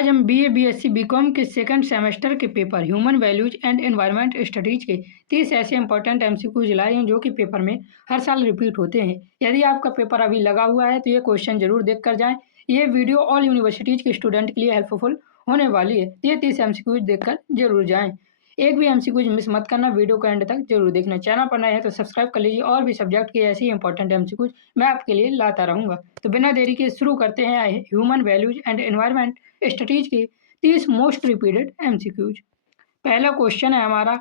आज हम BA, BSc, BCom के सेकंड सेमेस्टर के paper human values and environment studies के 30 ऐसे इंपॉर्टेंट एमसीक्यूज लाए हैं जो कि पेपर में हर साल रिपीट होते हैं। यदि आपका पेपर अभी लगा हुआ है तो ये क्वेश्चन जरूर देख कर जाएं। ये वीडियो ऑल यूनिवर्सिटीज के स्टूडेंट के लिए हेल्पफुल होने वाली है। ये 30 एमसीक्यूज देखकर जरूर जाएं। एक भी एमसीक्यूज मिस मत करना, वीडियो को एंड तक जरूर देखना। चैनल पर नए हैं तो सब्सक्राइब कर लीजिए और भी सब्जेक्ट के ऐसे ही इंपॉर्टेंट एमसीक्यूज मैं आपके लिए लाता रहूँगा। तो बिना देरी के शुरू करते हैं human values and environment studies के 30 मोस्ट रिपीटेड एमसीक्यूज। पहला क्वेश्चन है हमारा,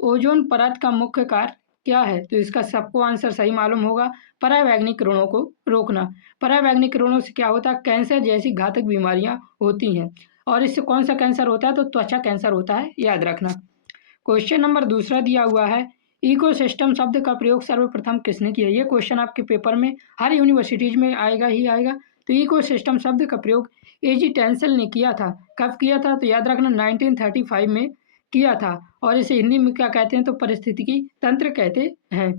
ओजोन परत का मुख्य कार्य क्या है? तो इसका सबको आंसर सही मालूम होगा, परावैंगनिक किरणों को रोकना। परावैंगनिक किरणों से क्या होता है? कैंसर जैसी घातक बीमारियां होती हैं। और इससे कौन सा कैंसर होता है? तो त्वचा कैंसर होता है, याद रखना। क्वेश्चन नंबर दूसरा दिया हुआ है, इकोसिस्टम शब्द का प्रयोग सर्वप्रथम किसने किया? ये क्वेश्चन आपके पेपर में हर यूनिवर्सिटीज में आएगा ही आएगा। तो इकोसिस्टम शब्द का प्रयोग एजी टेंसल ने किया था। कब किया था? तो याद रखना 1935 में किया था। और इसे हिंदी में क्या कहते हैं? तो पारिस्थितिकी तंत्र कहते हैं।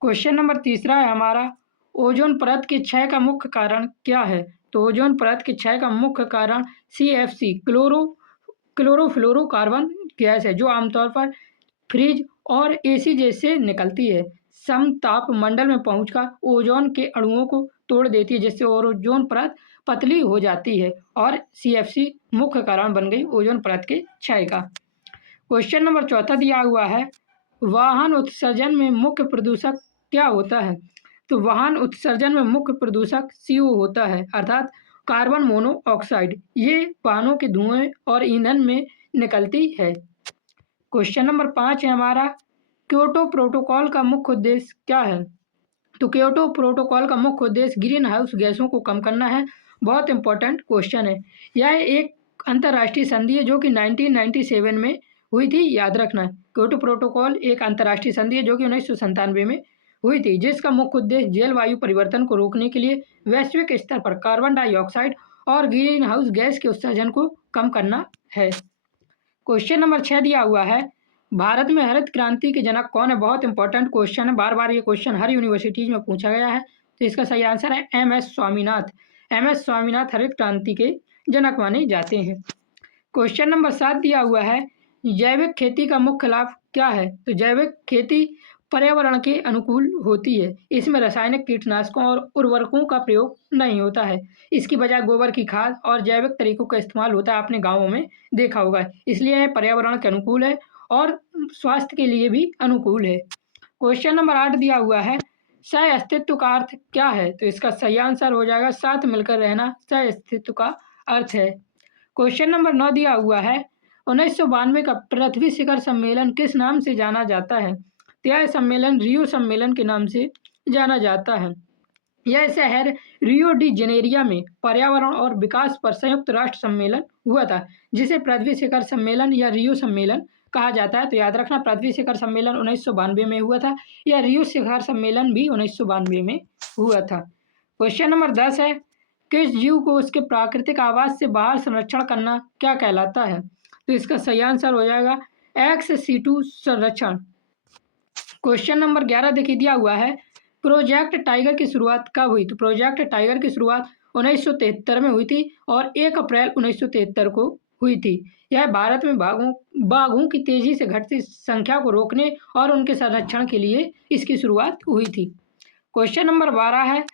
क्वेश्चन नंबर तीसरा है हमारा, ओजोन परत के क्षय का मुख्य कारण क्या है? तो ओजोन परत के क्षय का मुख्य कारण CFC क्लोरोफ्लोरोकार्बन गैस है, जो आमतौर पर फ्रिज और AC जैसे निकलती है। समताप मंडल में पहुंचकर ओजोन के अणुओं को तोड़ देती है, जिससे ओजोन परत पतली हो जाती है और CFC मुख्य कारण बन गई ओजोन परत के क्षय का। क्वेश्चन नंबर चौथा दिया हुआ है, वाहन उत्सर्जन में मुख्य प्रदूषक क्या होता है? तो वाहन उत्सर्जन में मुख्य प्रदूषक CO होता है, अर्थात कार्बन मोनोऑक्साइड। ये वाहनों के धुएं और ईंधन में निकलती है। क्वेश्चन नंबर 5 है हमारा, क्योटो प्रोटोकॉल का मुख्य उद्देश्य क्या है? तो क्योटो प्रोटोकॉल का मुख्य उद्देश्य ग्रीन हाउस गैसों को कम करना है। बहुत इंपॉर्टेंट क्वेश्चन है। यह एक अंतर्राष्ट्रीय संधि है जो कि 1997 में हुई थी, याद रखना। क्योटो प्रोटोकॉल एक अंतर्राष्ट्रीय संधि है जो कि 1997 में हुई थी, जिसका मुख्य उद्देश्य जलवायु परिवर्तन को रोकने के लिए वैश्विक स्तर पर कार्बन डाइऑक्साइड और ग्रीन हाउस गैस के उत्सर्जन को कम करना है। क्वेश्चन नंबर 6 दिया हुआ है, भारत में हरित क्रांति के जनक कौन है? बहुत इंपॉर्टेंट क्वेश्चन है, बार बार ये क्वेश्चन हर यूनिवर्सिटीज में पूछा गया है। तो इसका सही आंसर है MS स्वामीनाथ। MS स्वामीनाथ हरित क्रांति के जनक माने जाते हैं। क्वेश्चन नंबर 7 दिया हुआ है, जैविक खेती का मुख्य लाभ क्या है? तो जैविक खेती पर्यावरण के अनुकूल होती है। इसमें रासायनिक कीटनाशकों और उर्वरकों का प्रयोग नहीं होता है। इसकी बजाय गोबर की खाद और जैविक तरीकों का इस्तेमाल होता है, आपने गाँवों में देखा होगा। इसलिए यह पर्यावरण के अनुकूल है और स्वास्थ्य के लिए भी अनुकूल है। क्वेश्चन नंबर 8 दिया हुआ है, सह अस्तित्व का अर्थ क्या है? तो इसका सही आंसर हो जाएगा साथ मिलकर रहना सह अस्तित्व का अर्थ है। क्वेश्चन नंबर 9 दिया हुआ है, 1992 का पृथ्वी शिखर सम्मेलन किस नाम से जाना जाता है? तो यह सम्मेलन रियो सम्मेलन के नाम से जाना जाता है। यह शहर रियो डी जेनेरिया में पर्यावरण और विकास पर संयुक्त राष्ट्र सम्मेलन हुआ था, जिसे पृथ्वी शिखर सम्मेलन या रियो सम्मेलन कहा जाता है। तो याद रखना, पृथ्वी शिखर सम्मेलन 1992 में हुआ था, या रियो शिखर सम्मेलन भी 1992 में हुआ था। क्वेश्चन नंबर 10 है, किस जीव को उसके प्राकृतिक आवास से बाहर संरक्षण करना क्या कहलाता है? तो इसका सही आंसर हो जाएगा ex-situ संरक्षण। क्वेश्चन नंबर 11 देखिए दिया हुआ है, प्रोजेक्ट टाइगर की शुरुआत कब हुई? तो प्रोजेक्ट टाइगर की शुरुआत 1973 में हुई थी और 1 अप्रैल 1973 को हुई थी। यह भारत में बाघों की तेजी से घटती संख्या को रोकने और उनके संरक्षण के लिए इसकी शुरुआत हुई थी। क्वेश्चन नंबर 12 है,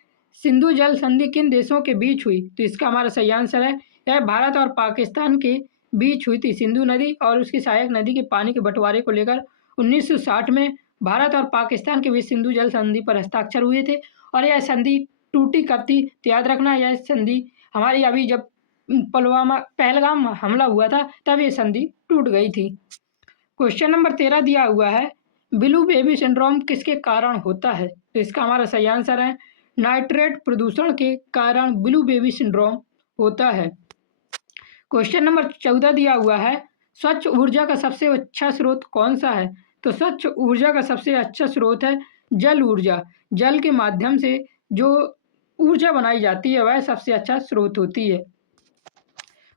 सिंधु जल संधि किन देशों के बीच हुई? तो इसका हमारा सही आंसर है, यह भारत और पाकिस्तान के बीच हुई थी। सिंधु नदी और उसकी सहायक नदी के पानी के बंटवारे को लेकर 1960 में भारत और पाकिस्तान के बीच सिंधु जल संधि पर हस्ताक्षर हुए थे। और यह संधि टूटी कब थी? तो याद रखना, यह संधि हमारी अभी जब पहलगाम हमला हुआ था तब ये संधि टूट गई थी। क्वेश्चन नंबर 13 दिया हुआ है, ब्लू बेबी सिंड्रोम किसके कारण होता है? तो इसका हमारा सही आंसर है, नाइट्रेट प्रदूषण के कारण ब्लू बेबी सिंड्रोम होता है। क्वेश्चन नंबर 14 दिया हुआ है, स्वच्छ ऊर्जा का सबसे अच्छा स्रोत कौन सा है? तो स्वच्छ ऊर्जा का सबसे अच्छा स्रोत है जल ऊर्जा। जल के माध्यम से जो ऊर्जा बनाई जाती है वह सबसे अच्छा स्रोत होती है।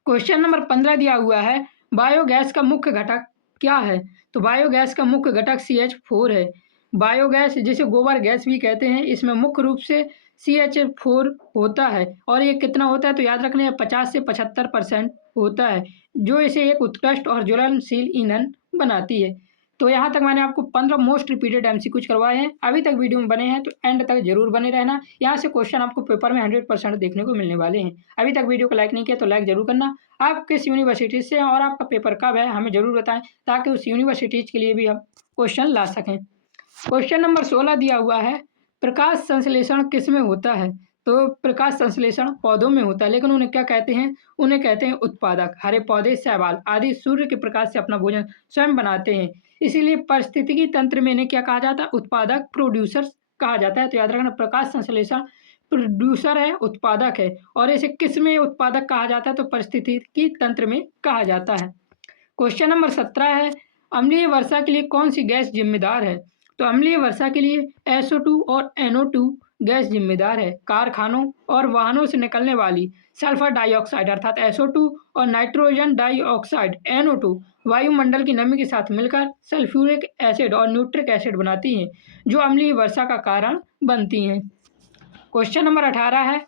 क्वेश्चन नंबर 15 दिया हुआ है, बायोगैस का मुख्य घटक क्या है? तो बायोगैस का मुख्य घटक CH4 है। बायोगैस जिसे गोबर गैस भी कहते हैं, इसमें मुख्य रूप से CH4 होता है और ये कितना होता है तो याद रखना है 50 से 75% होता है, जो इसे एक उत्कृष्ट और ज्वलनशील ईंधन बनाती है। तो यहाँ तक मैंने आपको 15 मोस्ट रिपीटेड MCQs करवाए हैं। अभी तक वीडियो में बने हैं तो एंड तक जरूर बने रहना, यहाँ से क्वेश्चन आपको पेपर में 100% देखने को मिलने वाले हैं। अभी तक वीडियो को लाइक नहीं किया तो लाइक जरूर करना। आप किस यूनिवर्सिटी से हैं और आपका पेपर कब है हमें जरूर बताएं, ताकि उस यूनिवर्सिटीज के लिए भी हम क्वेश्चन ला सकें। क्वेश्चन नंबर 16 दिया हुआ है, प्रकाश संश्लेषण किस में होता है? तो प्रकाश संश्लेषण पौधों में होता है, लेकिन उन्हें क्या कहते हैं? उन्हें कहते हैं उत्पादक। हरे पौधे, शैवाल आदि सूर्य के प्रकाश से अपना भोजन स्वयं बनाते हैं, इसीलिए पारिस्थितिकी तंत्र में इन्हें क्या कहा जाता है? उत्पादक, प्रोड्यूसर कहा जाता है। तो याद रखना, प्रकाश संश्लेषण प्रोड्यूसर है, उत्पादक है, और इसे किस में उत्पादक कहा जाता है? तो पारिस्थितिकी तंत्र में कहा जाता है। क्वेश्चन नंबर 17 है, अम्लीय वर्षा के लिए कौन सी गैस जिम्मेदार है? तो अम्लीय वर्षा के लिए SO2 और NO2 गैस जिम्मेदार है। कारखानों और वाहनों से निकलने वाली सल्फर डाइऑक्साइड अर्थात SO2 और नाइट्रोजन डाइऑक्साइड NO2 वायुमंडल की नमी के साथ मिलकर सल्फ्यूरिक एसिड और न्यूट्रिक एसिड बनाती हैं, जो अम्लीय वर्षा का कारण बनती हैं। क्वेश्चन नंबर 18 है,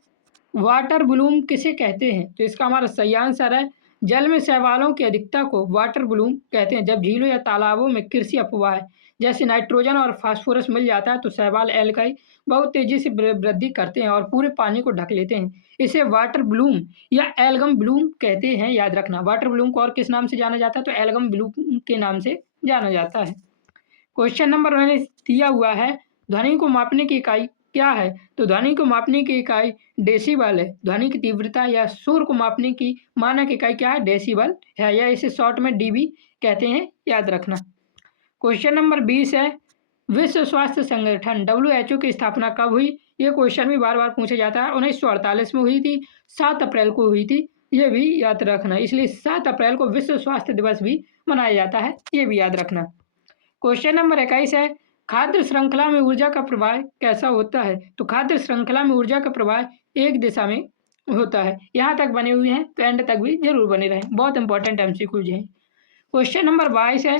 वाटर ब्लूम किसे कहते हैं? तो इसका हमारा सही आंसर है, जल में शैवालों की अधिकता को वाटर ब्लूम कहते हैं। जब झीलों या तालाबों में कृषि अपवाह जैसे नाइट्रोजन और फास्फोरस मिल जाता है तो शैवाल एल्गाई बहुत तेजी से वृद्धि करते हैं और पूरे पानी को ढक लेते हैं। इसे वाटर ब्लूम या एल्गम ब्लूम कहते हैं। याद रखना, वाटर ब्लूम को और किस नाम से जाना जाता है? तो एल्गम ब्लूम के नाम से जाना जाता है। क्वेश्चन नंबर मैंने दिया हुआ है, ध्वनि को मापने की इकाई क्या है? तो ध्वनि को मापने की इकाई डेसिबल है। ध्वनि की तीव्रता या शोर को मापने की मानक इकाई क्या है? डेसिबल है, या इसे शॉर्ट में DB कहते हैं। याद रखना। क्वेश्चन नंबर 20 है, विश्व स्वास्थ्य संगठन WHO की स्थापना कब हुई? ये क्वेश्चन भी बार बार पूछा जाता है। 1948 में हुई थी, 7 अप्रैल को हुई थी, ये भी याद रखना। इसलिए 7 अप्रैल को विश्व स्वास्थ्य दिवस भी मनाया जाता है, ये भी याद रखना। क्वेश्चन नंबर 21 है, खाद्य श्रृंखला में ऊर्जा का प्रवाह कैसा होता है? तो खाद्य श्रृंखला में ऊर्जा का प्रवाह एक दिशा में होता है। यहाँ तक बने हुए हैं तो एंड तक भी जरूर बने रहें, बहुत इंपॉर्टेंट MCQs हैं। क्वेश्चन नंबर 22 है,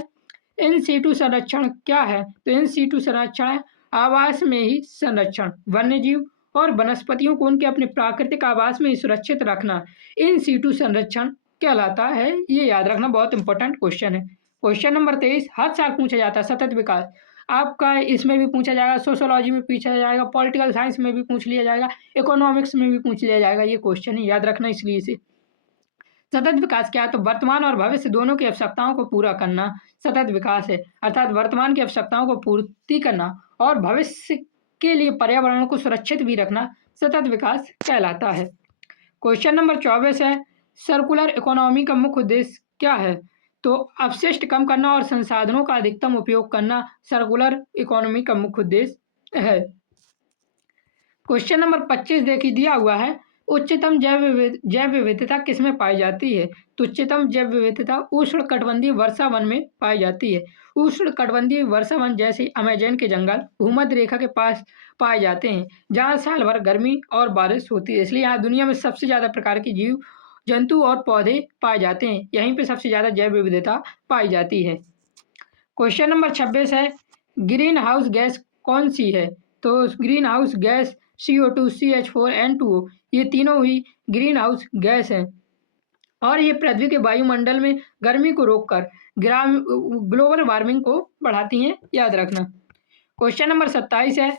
इन सीटू संरक्षण क्या है? तो इन सीटू संरक्षण आवास में ही संरक्षण, वन्यजीव और वनस्पतियों को उनके अपने प्राकृतिक आवास में ही सुरक्षित रखना इन सीटू संरक्षण कहलाता है। ये याद रखना, बहुत इंपॉर्टेंट क्वेश्चन है। क्वेश्चन नंबर 23 हर साल पूछा जाता है, सतत विकास। आपका इसमें भी पूछा जाएगा, सोशोलॉजी में पूछा जाएगा, पॉलिटिकल साइंस में भी पूछ लिया जाएगा, इकोनॉमिक्स में भी पूछ लिया जाएगा। ये क्वेश्चन है, याद रखना। इसलिए इसे सतत विकास क्या है? तो वर्तमान और भविष्य दोनों की आवश्यकताओं को पूरा करना सतत विकास है, अर्थात वर्तमान की आवश्यकताओं को पूर्ति करना और भविष्य के लिए पर्यावरण को सुरक्षित भी रखना सतत विकास कहलाता है। क्वेश्चन नंबर 24 है, सर्कुलर इकोनॉमी का मुख्य उद्देश्य क्या है? तो अपशिष्ट कम करना और संसाधनों का अधिकतम उपयोग करना सर्कुलर इकोनॉमी का मुख्य उद्देश्य है। क्वेश्चन नंबर 25 देखिए दिया हुआ है, उच्चतम जैव विविधता किसमें पाई जाती है? तो उच्चतम जैव विविधता उष्णकटिबंधीय वर्षा वन में पाई जाती है। उष्णकटिबंधीय वर्षा वन जैसे अमेजन के जंगल भूमध्य रेखा के पास पाए जाते हैं, जहाँ साल भर गर्मी और बारिश होती है। इसलिए यहाँ दुनिया में सबसे ज़्यादा प्रकार के जीव जंतु और पौधे पाए जाते हैं, यहीं पे सबसे ज़्यादा जैव विविधता पाई जाती है। क्वेश्चन नंबर 26 है, ग्रीन हाउस गैस कौन सी है? तो green house gas CO2, CH4, N2O, ये तीनों ही ग्रीन हाउस गैस हैं और ये पृथ्वी के वायुमंडल में गर्मी को रोककर ग्लोबल वार्मिंग को बढ़ाती हैं। याद रखना। क्वेश्चन नंबर 27 है,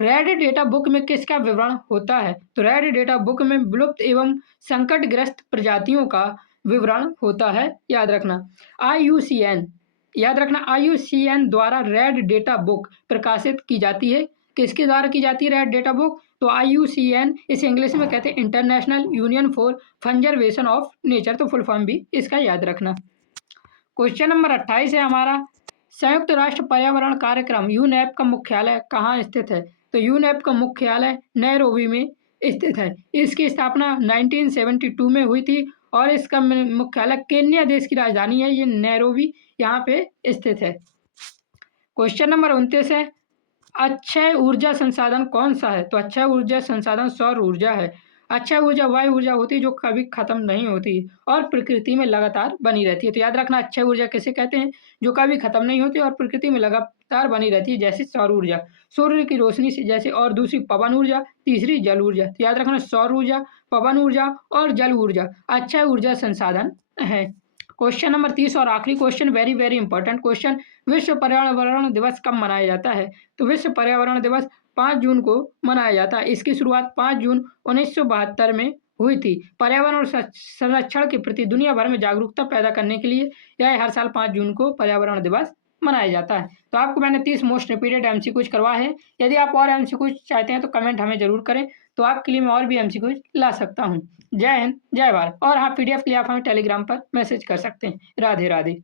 रेड डेटा बुक में किसका विवरण होता है? तो रेड डेटा बुक में विलुप्त एवं संकटग्रस्त प्रजातियों का विवरण होता है। याद रखना। IUCN, याद रखना, IUCN द्वारा रेड डेटा बुक प्रकाशित की जाती है। किसके द्वारा की जाती है रेड डेटा बुक? तो IUCN, इसे इंग्लिश में कहते हैं international union for conservation of nature, तो फुल फॉर्म भी इसका याद रखना। क्वेश्चन नंबर 28 है हमारा, संयुक्त राष्ट्र पर्यावरण कार्यक्रम UNEP का मुख्यालय कहाँ स्थित है? तो UNEP का मुख्यालय नैरोबी में स्थित है। इसकी स्थापना 1972 में हुई थी और इसका मुख्यालय केन्या देश की राजधानी है, ये नैरोबी यहाँ पे स्थित है। क्वेश्चन नंबर 29 है, अक्षय ऊर्जा संसाधन कौन सा है? तो अक्षय ऊर्जा संसाधन सौर ऊर्जा है, अक्षय ऊर्जा वह ऊर्जा होती है जो कभी खत्म नहीं होती और प्रकृति में लगातार बनी रहती है। तो याद रखना, अक्षय ऊर्जा किसे कहते हैं? जो कभी खत्म नहीं होती और प्रकृति में लगातार बनी रहती है, जैसे सौर ऊर्जा, सूर्य की रोशनी से जैसे, और दूसरी पवन ऊर्जा, तीसरी जल ऊर्जा। तो याद रखना, सौर ऊर्जा, पवन ऊर्जा और जल ऊर्जा अक्षय ऊर्जा संसाधन है। क्वेश्चन नंबर 30 और आखिरी question, very very important question, विश्व पर्यावरण दिवस कब मनाया जाता है? तो विश्व पर्यावरण दिवस 5 जून को मनाया जाता है। इसकी शुरुआत 5 जून 1972 में हुई थी। पर्यावरण और संरक्षण के प्रति दुनिया भर में जागरूकता पैदा करने के लिए यह हर साल 5 जून को पर्यावरण दिवस मनाया जाता है। तो आपको मैंने 30 मोस्ट रिपीटेड एमसीक्यूज करवा है। यदि आप और एमसीक्यूज चाहते हैं तो कमेंट हमें जरूर करें, तो आपके लिए मैं और भी एमसीक्यूज ला सकता हूँ। जय हिंद, जय भारत। और हाँ, पीडीएफ के लिए आप हमें टेलीग्राम पर मैसेज कर सकते हैं। राधे राधे।